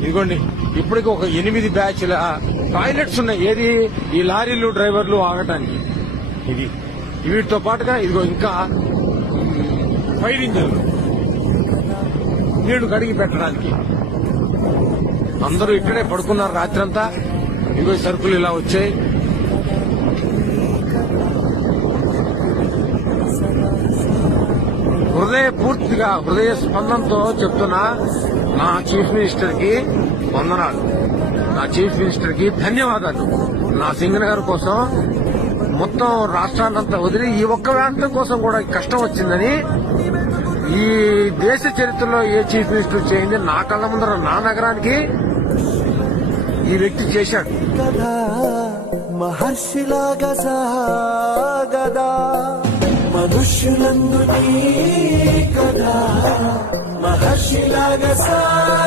ఇదిగోండి ఇప్పటికి ఒక 8 బ్యాచ్ల టాయిలెట్స్ ఉన్నాయి. ఏది ఈ లారీలు డ్రైవర్లు ఆగటానికి. ఇది వీటితో పాటుగా ఇదిగో ఇంకా ఫైర్ ఇంజన్లు నీళ్లు కడిగి పెట్టడానికి. అందరూ ఇక్కడే పడుకున్నారు రాత్రంతా. ఇదిగో సరుకులు ఇలా వచ్చాయి. పూర్తిగా హృదయ స్పందనతో చెప్తున్నా నా చీఫ్ మినిస్టర్ కి వందనాలు, నా చీఫ్ మినిస్టర్ కి ధన్యవాదాలు. నా సింగనగర్ కోసం మొత్తం రాష్ట్రాన్నంతా వదిలి ఈ ఒక్క ప్రాంతం కోసం కూడా కష్టం వచ్చిందని ఈ దేశ చరిత్రలో ఏ చీఫ్ మినిస్టర్ చేయింది నా కళ్ళ ముందర నా నగరానికి ఈ వ్యక్తి చేశాడు. మహర్షిలాగా సాగదా మనుష్యులందు నీ కదా మహర్షిలాగా